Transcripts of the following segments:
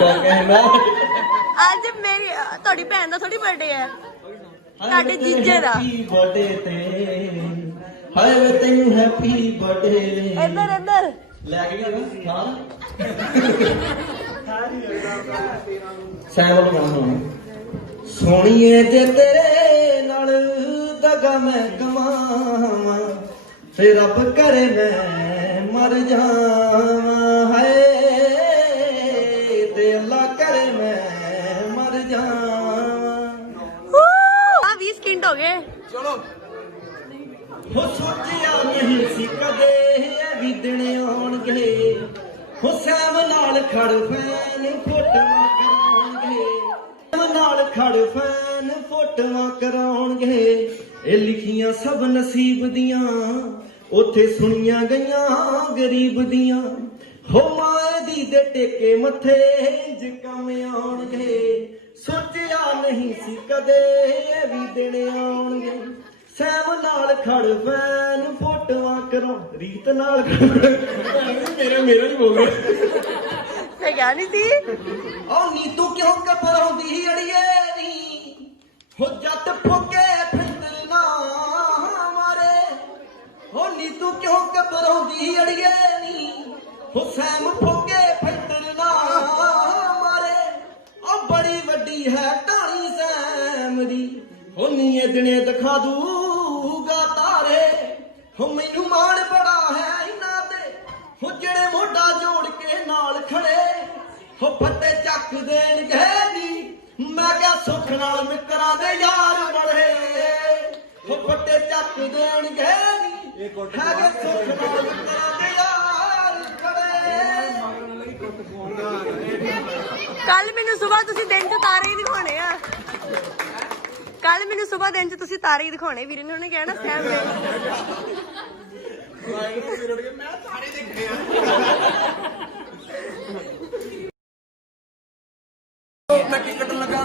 कहना ਅੱਜ ਮੇਰੀ ਤੁਹਾਡੀ ਭੈਣ ਦਾ ਥੋੜੀ ਬਰਥਡੇ ਹੈ ਤੁਹਾਡੇ ਜੀਜੇ ਦਾ ਬਰਥਡੇ ਤੇ ਹਾਏ ਵੇ ਤੈਨੂੰ ਹੈਪੀ ਬਰਥਡੇ ਇੱਧਰ ਇੱਧਰ ਲੈ ਕੇ ਗਿਆ ਨਾਲ ਸੈਵਲ ਬਣਾਉਣਾ ਸੋਹਣੀਏ ਜੇ ਤੇਰੇ ਨਾਲ ਦਗਾ ਮੈਂ ਕਮਾਵਾਂ ਫੇਰ ਰੱਬ ਕਰੇ ਮੈਂ ਮਰ ਜਾਵਾਂ ਹਾਏ ਤੇ ਅੱਲਾ ਕਰੇ ਮੈਂ ਮਰ ਜਾਵਾਂ ਆ 20 ਸਕਿੰਟ ਹੋ ਗਏ ਚਲੋ ਹੋ ਸੋਚਿਆ ਨਹੀਂ ਸੀ ਕਦੇ ਇਹ ਵੀ ਦਿਨ ਆਉਣਗੇ ਹੋ ਸੈਮ ਨਾਲ ਖੜ ਫੈਨ ਫੋਟੋਆਂ ਕਰਾਉਣਗੇ ਨਾਲ ਖੜ ਫੈਨ ਫੋਟੋਆਂ ਕਰਾਉਣਗੇ ਇਹ ਲਿਖੀਆਂ ਸਭ ਨਸੀਬ ਦੀਆਂ ਉੱਥੇ ਸੁਣੀਆਂ ਗਈਆਂ ਗਰੀਬ ਦੀਆਂ ਹੋ ਮਾਏ ਦੀ ਦੇ ਟੇਕੇ ਮੱਥੇ ਇੰਜ ਕੰਮ ਆਉਣਗੇ ਸੋਚਿਆ ਨਹੀਂ ਸੀ ਕਦੇ ਇਹ ਵੀ ਦਿਨ ਆਉਣਗੇ ਸੈਮ ਨਾਲ ਖੜ ਫੈਨ ਫੋਟੋਆਂ ਕਰਾਉ ਰੀਤ ਨਾਲ ਮੇਰਾ ਹੀ ਬੋਲ ਰਿਹਾ ਤੇ ਕਿਹਾ ਨਹੀਂ ਸੀ ਓ ਨੀ ਤੂੰ ਕਿਉਂ ਘਬਰਾਉਂਦੀ ਅੜੀਏ ਨੀ ਹੋ ਜੱਟ ਫੋਕੇ ਫਿੰਦਰ ਨਾ ਮਾਰੇ ਹੋ ਨੀ ਤੂੰ ਕਿਉਂ ਘਬਰਾਉਂਦੀ ਅੜੀਏ ਨੀ ਹੋ ਸੈਮ ਫੋਕੇ ਫਿੰਦਰ ਨਾ ਮਾਰੇ ਓ ਬੜੀ ਵੱਡੀ ਹੈ ਢਾਣੀ ਸੈਮ ਦੀ ਹੋ ਨੀ ਇਹ ਦਿਨੇ ਦਿਖਾ ਦੂਗਾ ਤਾਰੇ ਹੋ ਮੈਨੂੰ ਮਾਣ ਬੜਾ ਹੈ ਇਹਨਾਂ ਤੇ ਹੋ ਜਿਹੜੇ ਮੋਢਾ ਜੋੜ ਕੇ ਨਾਲ ਖੜੇ ਹੋ ਫੱਟੇ ਚੱਕ ਦੇਣਗੇ ਨੀ ਮੈਂ ਕਿਹਾ ਸੁੱਖ ਨਾਲ ਮਿੱਤਰਾਂ ਦੇ ਯਾਰ ਬੜੇ ਹੋ ਫੱਟੇ ਚੱਕ ਦੇਣਗੇ ਨੀ ਹੈਗੇ ਸੁੱਖ ਨਾਲ ਮਿੱਤਰਾਂ ਦੇ ਯਾਰ ਖੜੇ ਕੱਲ ਮੈਨੂੰ ਸਵੇਰ ਤੁਸੀਂ ਦਿਨ ਚ ਤਾਰੇ ਹੀ ਦਿਖਾਉਣੇ ਆ ਕੱਲ ਮੈਨੂੰ ਸਵੇਰ ਦਿਨ ਚ ਤੁਸੀਂ ਤਾਰੇ ਹੀ ਦਿਖਾਉਣੇ ਵੀਰੇ ਨੇ ਉਹਨੇ ਕਹਿਣਾ ਸੈਮ ਨੇ ਮੈਂ ਤਾਰੇ ਦੇਖਣੇ ਆ ਮੈਂ ਕੀ ਕੱਟਣ ਲੱਗਾ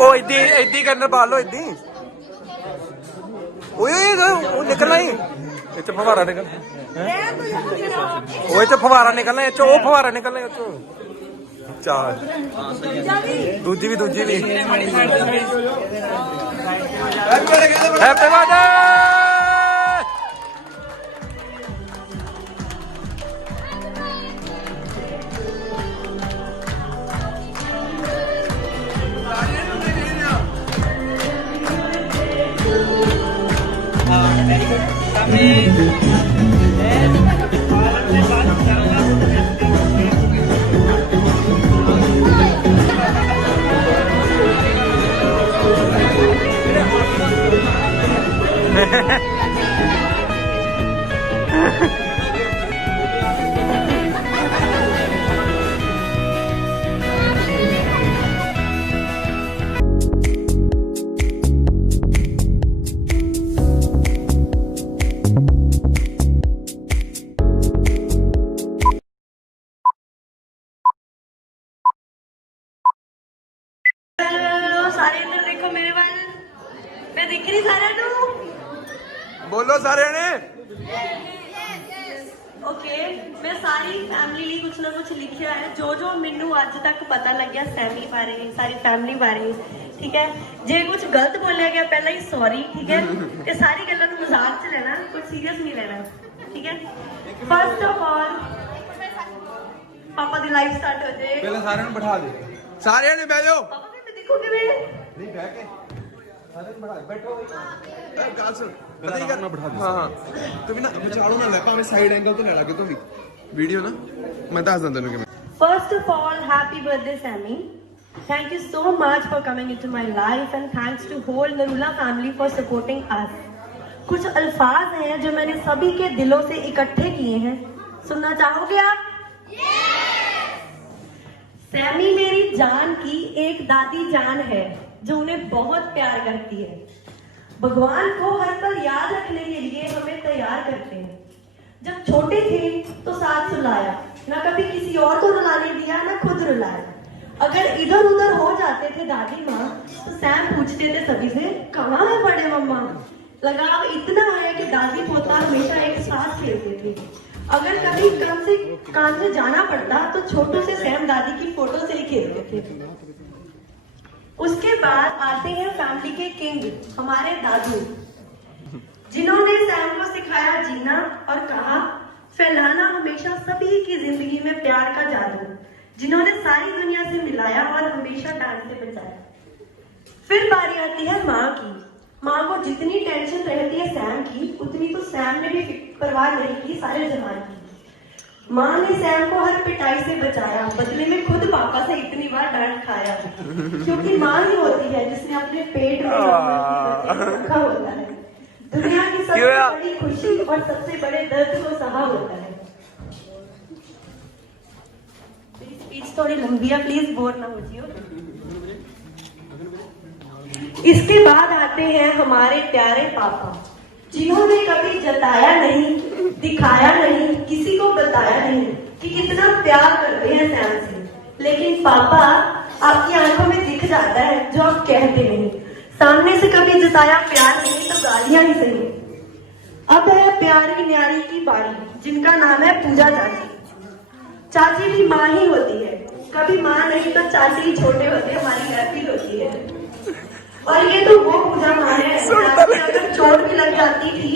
ਉਹ ਇੱਦੀ ਕਰਨਾ ਪਾ ਲੋ ਇੱਦੀ ਓਏ ਉਹ ਨਿਕਲਣਾ ਹੀ ਇਹ ਚ ਫਵਾਰਾ ਨਿਕਲ ਉਹ ਚ ਫਵਾਰਾ ਨਿਕਲਣਾ ਇਹ ਚ ਉਹ ਫਵਾਰਾ ਨਿਕਲਣਾ ਇਹ ਚ ਚਾਰ ਦੂਜੀ ਵੀ ਹੈਪੀ ਬਰਥਡੇ ਸਾਰੇ ਇੱਧਰ ਦੇਖੋ ਮੇਰੇ ਵੱਲ ਮੈਂ ਦਿਖ ਰਹੀ ਸਾਰਿਆਂ ਨੂੰ ਬੋਲੋ ਸਾਰਿਆਂ ਨੇ ਓਕੇ ਮੈਂ ਸਾਰੀ ਫੈਮਿਲੀ ਲਈ ਕੁਛ ਨਾ ਕੁਛ ਲਿਖਿਆ ਹੈ ਜੋ ਮੈਨੂੰ ਅੱਜ ਤੱਕ ਪਤਾ ਲੱਗਿਆ ਸੈਮੀ ਬਾਰੇ ਸਾਰੀ ਫੈਮਿਲੀ ਬਾਰੇ ਠੀਕ ਹੈ ਜੇ ਕੁਝ ਗਲਤ ਬੋਲਿਆ ਗਿਆ ਪਹਿਲਾਂ ਹੀ ਸੌਰੀ ਠੀਕ ਹੈ ਤੇ ਸਾਰੀ ਗੱਲਾਂ ਨੂੰ ਮਜ਼ਾਕ 'ਚ ਲੈਣਾ ਕੁਝ ਸੀਰੀਅਸ ਨਹੀਂ ਲੈਣਾ ਠੀਕ ਹੈ first of all papa the life start ਹੋ ਜਾਏ ਪਹਿਲਾਂ ਸਾਰਿਆਂ ਨੂੰ ਬਿਠਾ ਦੇ ਸਾਰਿਆਂ ਨੇ ਬਹਿ ਜਾਓ ਪਾਪਾ ਫਿਰ ਦੇਖੋ ਕਿਵੇਂ ਨਹੀਂ ਬਹਿ ਕੇ ਸਾਰਿਆਂ ਨੂੰ ਬਿਠਾ ਬੈਠੋ ਗੱਲ ਸੁਣ ਪਤਾ ਹੀ ਕਰਨਾ ਬਿਠਾ ਦੇ ਹਾਂ ਤੂੰ ਵੀ ਨਾ ਵਿਚਾਲੋ ਨਾ ਲੈ ਭਾਵੇਂ ਸਾਈਡ ਐਂਗਲ ਤੋਂ ਲੈ ਲਾ ਕਿ ਤੂੰ ਵੀ ਵੀਡੀਓ ਨਾ ਮੈਂ ਦੱਸ ਦਿੰਦਾ ਤੈਨੂੰ ਕਿਵੇਂ First of all, happy birthday, Sammy. Thank you so much for coming into my life and thanks to whole Narula family for supporting us. कुछ अल्फाज हैं जो मैंने सभी के दिलों से इकट्ठे किए हैं, सुनना चाहोगे आप? सैमी मेरी जान की एक दादी जान है जो उन्हें बहुत प्यार करती है. भगवान को हर पल याद रखने के लिए हमें तैयार करते हैं. जब छोटे थे तो साथ सुलाया, ना कभी किसी और को रुलाने दिया ना खुद रुलाया. अगर इधर उधर हो जाते थे दादी माँ तो सैम पूछते थे सभी से कहाँ है बड़े मम्मा. लगाव इतना है कि दादी पोता हमेशा एक साथ खेलते थे. अगर कभी काम से जाना पड़ता तो छोटू से सैम दादी की फोटो से ही खेलते थे। उसके बाद आते हैं फैमिली के किंग, हमारे दादू, जिन्होंने सैम को सिखाया जीना और कहा फैलाना हमेशा सभी की जिंदगी में प्यार का जादू, जिन्होंने सारी दुनिया से मिलाया और हमेशा डांट से बचाया। फिर बारी आती है माँ की। माँ को जितनी टेंशन रहती है सैम की, उतनी तो सैम ने भी परवाह नहीं की सारे जहान की। माँ ने सैम को हर पिटाई से बचाया, बदले में खुद पापा से इतनी बार डांट खाया, क्योंकि माँ ही होती है जिसने अपने पेट में रखा होता है। दुनिया की सबसे बड़ी खुशी और सबसे बड़े दर्द को सहा होता है। स्पीच थोड़ी लंबी है, प्लीज बोर ना हो जियो। इसके बाद आते हैं हमारे प्यारे पापा, जिन्होंने कभी जताया नहीं, दिखाया नहीं, किसी को बताया नहीं कि कितना प्यार करते हैं सैम से, लेकिन पापा आपकी आंखों में दिख जाता है जो आप कहते नहीं। सामने से कभी जताया प्यार नहीं तो गालियां ही सही। अब है प्यारी न्यारी की बारी, जिनका नाम है पूजा चाची। चाची भी माँ ही होती है, कभी माँ नहीं तो चाची ही छोटे होते हमारी महफिल होती है। और ये तो वो पूजा माँ है, अगर चोट भी लग जाती थी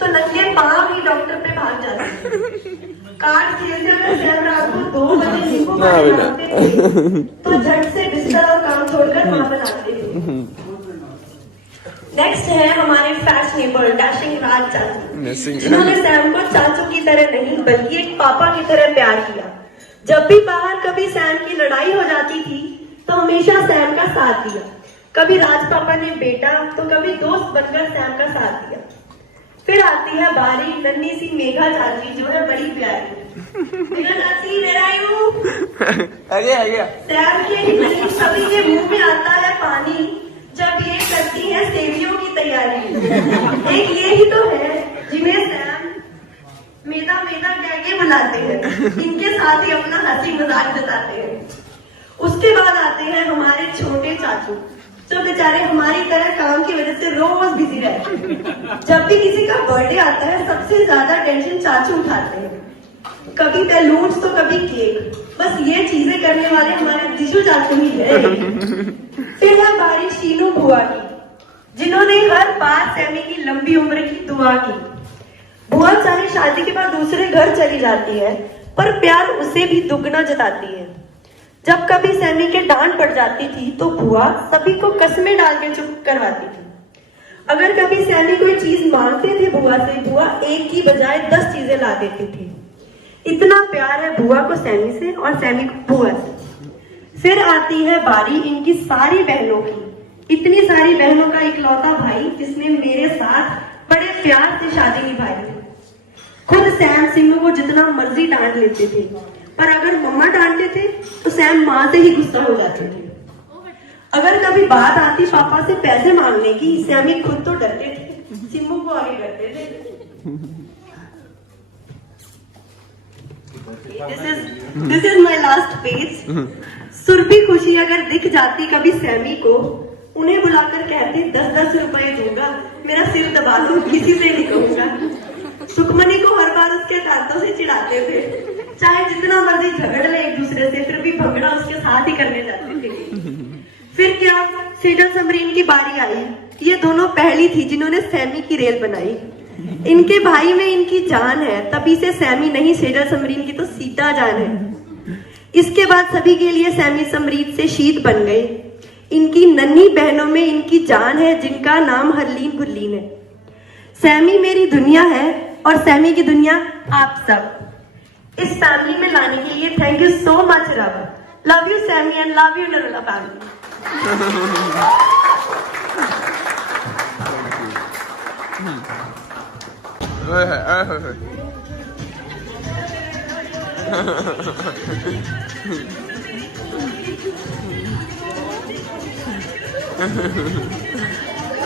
तो नंगे पाँव ही डॉक्टर पे भाग जाती। कार्ड खेलते अगर सैम रात को 2 बजे नींबू पानी बनाते थे तो झट से बिस्तर और काम छोड़कर माँ बनाते थे। नेक्स्ट है हमारे फैशनेबल डैशिंग राज चाचू, जिन्होंने सैम को चाचू की तरह नहीं बल्कि एक पापा की तरह प्यार किया। जब भी बाहर कभी सैम की लड़ाई हो जाती थी तो हमेशा सैम का साथ दिया। कभी राज पापा ने बेटा तो कभी दोस्त बनकर सैम का साथ दिया। फिर आती है बारी नन्ही सी मेघा चाची, जो है बड़ी प्यारी। मेघा चाची इधर आई हूँ। सैम के सभी के मुंह में आता है पानी जब ये करती है सेवियों की तैयारी। एक ये ही तो है जिन्हें सैम मेधा मेधा कह के बुलाते हैं, इनके साथ ही अपना हंसी मजाक जताते हैं। उसके बाद आते हैं हमारे छोटे चाचू, जो बेचारे हमारी तरह काम की वजह से रोज बिजी रहते हैं। जब भी किसी का बर्थडे आता है सबसे ज्यादा टेंशन चाचू उठाते हैं, कभी बैलून्स तो कभी केक, बस ये चीजें करने वाले हमारे दिशु चाचू ही है। फिर है बारी शीनू बुआ की, जिन्होंने हर बार सैमी की लंबी उम्र की दुआ की। बुआ चाहे शादी के बाद दूसरे घर चली जाती है, पर प्यार उसे भी दुगना जताती है। जब कभी सैमी के डांट पड़ जाती थी तो बुआ सभी को कसमें डाल के चुप करवाती थी। अगर कभी सैमी कोई चीज मांगते थे बुआ से, बुआ एक की बजाय 10 चीजें ला देती थी। इतना प्यार है बुआ को सैमी से और सैमी को बुआ से। फिर आती है बारी इनकी सारी बहनों की, इतनी सारी बहनों का इकलौता भाई जिसने मेरे साथ बड़े प्यार से शादी निभाई। खुद सैम सिंह को जितना मर्जी डांट लेते थे, पर अगर मम्मा डांटते थे तो सैम माँ से ही गुस्सा हो जाते थे। अगर कभी बात आती पापा से पैसे मांगने की, सैमी खुद तो डरते थे, सिम्मू को आगे करते थे। This is my last page. Surbhi Khushi अगर दिख जाती कभी सैमी को, उन्हें बुलाकर कहते 10-10 रुपए दूंगा, मेरा सिर दबा दो, किसी से नहीं कहूंगा। सुखमनी को हर बार उसके दांतों से चिढ़ाते थे, चाहे जितना मर्जी झगड़ ले एक दूसरे से, फिर भी भगड़ा उसके साथ ही करने जाते थे। फिर क्या सेजल समरीन की बारी आई। ये दोनों पहली थी जिन्होंने सैमी की रेल बनाई। इनके भाई में इनकी जान है, तभी से सैमी नहीं सेजल समरीन की तो सीता जान है। इसके बाद सभी के लिए सैमी समरीन से शीत बन गए। इनकी नन्ही बहनों में इनकी जान है, जिनका नाम हरलीन गुरलीन है। सैमी मेरी दुनिया है और सैमी की दुनिया आप सब। इस फैमिली में लाने के लिए थैंक यू सो मच रब। Love you Sammy and love you Narula family.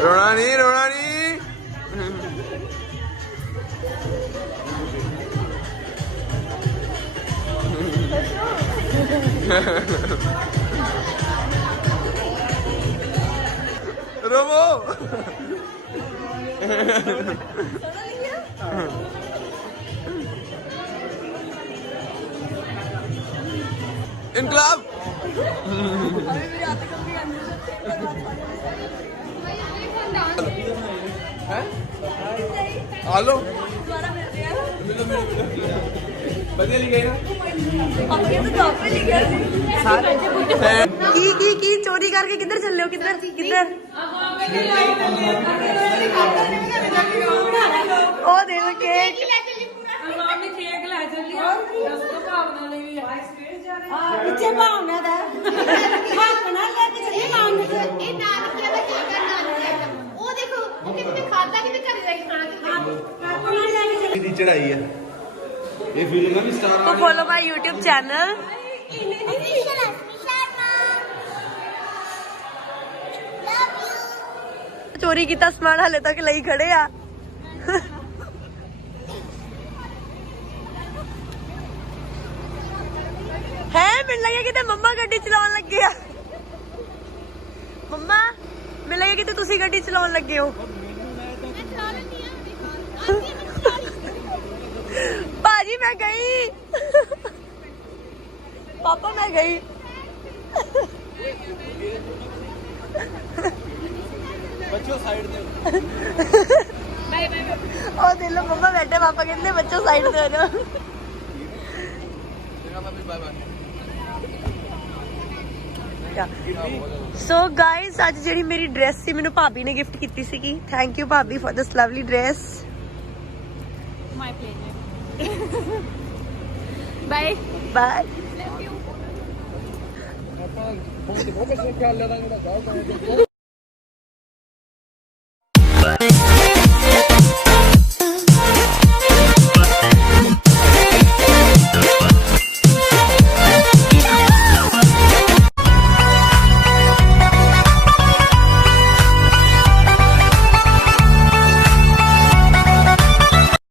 रोना नहीं, रोना नहीं। रोमो इनकलाब हेलो बढ़िया लिखे ना की चोरी करके किधर चल रहे हो किधर किधर ओ देखो केक ਪਿੱਛੇ ਭਾਵਨਾ ਦਾ ਹੱਥ ਨਾਲ ਲੈ ਕੇ ਚੱਲੀ ਮਾਂ ਨੂੰ ਇਹ ਨਾਨਕੀਆਂ ਦਾ ਕੀ ਕਰਨਾ ਉਹ ਦੇਖੋ ਉਹ ਕਿਤੇ ਖਾਦਾ ਕਿਤੇ ਘਰੇ ਰਹਿ ਖਾਣਾ ਕਿਤੇ ਹੱਥ ਨਾਲ ਲੈ ਕੇ ਚੱਲੀ ਦੀ ਚੜਾਈ ਹੈ ਇਹ ਫਿਲਮ ਨਾ ਵੀ ਸਟਾਰ तो फॉलो माय यूट्यूब चैनल चोरी किया समान हाले तक लई खड़े आ है मैनू लगे कि मम्मा गड्डी चलाउण लगे आ मम्मा मैनू लगे कि तुसी गड्डी चलाउण लगे हो भाजी मैं गई पापा मैं गई बच्चों साइड दे ओ देख लो मम्मा बैठे पापा कहते बच्चों साइड दे हो सो गाइस आज जी मेरी ड्रेस सी मैंने भाभी ने गिफ्ट की सी थैंक यू भाभी for this lovely dress my pleasure bye bye ਆਪਾਂ ਬਹੁਤ ਖਿਆਲ ਲੈਣਾ